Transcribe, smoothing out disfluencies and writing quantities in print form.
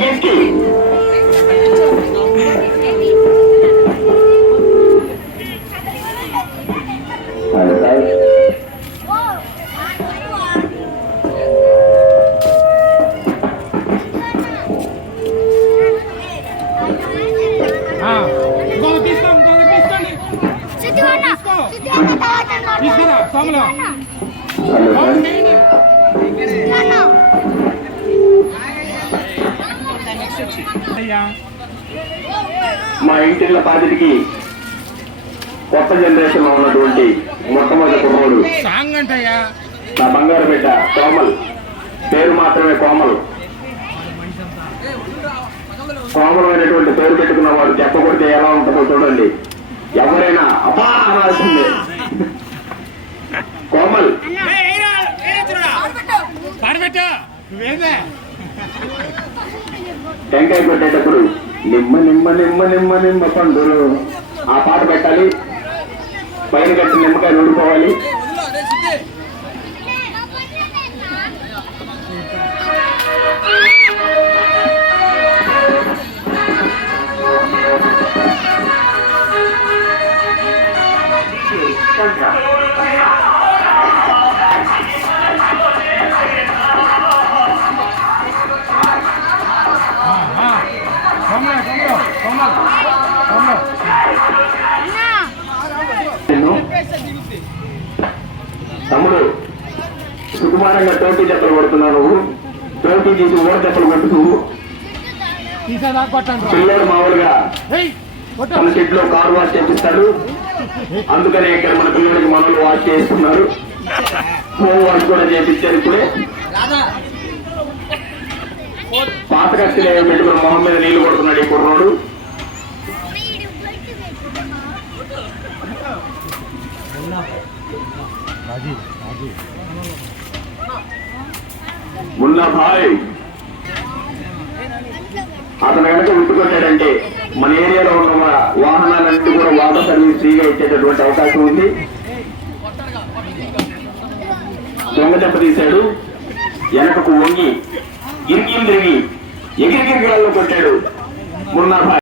గీస్కి మా ఇంటిళ్ళ బాధ్యతకి కొత్త జనరేషన్ లో ఉన్నటువంటి మొట్టమొదటి కుర్రోడు నా బంగారు బిడ్డ కోమల్. పేరు మాత్రమే కోమల్. కోమలమైనటువంటి పేరు పెట్టుకున్న వాడు చెప్పకొడితే ఎలా ఉంటుందో చూడండి. ఎవరైనా అబ్బా అనాల్సిందే. కోమల్ టెంకాయ కొట్టేటప్పుడు నిమ్మ నిమ్మ నిమ్మ నిమ్మ నిమ్మ పండులు ఆ పాట పెట్టాలి. పైన కట్టి నిమ్మకాయలు ఊడిపోవాలి. తమ్ముడు సుకుమారంగా టోపీ దెబ్బలు కొడుతున్నావు. నువ్వు టోపీ తీసి ఓడ దెబ్బలు కొట్టు. పిల్లడు మామూలుగా మన చెట్లో కారు వాష్ చేపిస్తాడు. అందుకనే ఇక్కడ మన పిల్లలకి మనలు వాష్ చేస్తున్నారు. హోమ్ వాష్ కూడా చేపించారు. ఇప్పుడే పాత కత్తిలో పెట్టుకుని మొహం మీద నీళ్లు కొడుతున్నాడు ఈ కుర్రోడు. మున్నా భాయ్ అతను కనుక విట్టుకొచ్చాడంటే మన ఏరియాలో ఉన్న వాహనాలన్నింటి కూడా వాటర్ సర్వీస్ ఫ్రీగా ఇచ్చేటటువంటి అవకాశం ఉంది. దొంగ దెబ్బ తీశాడు. వెనకకు వంగి గిరికీలు తిరిగి ఎగిరిగిరిగాల్లో కొట్టాడు మున్నా భాయ్.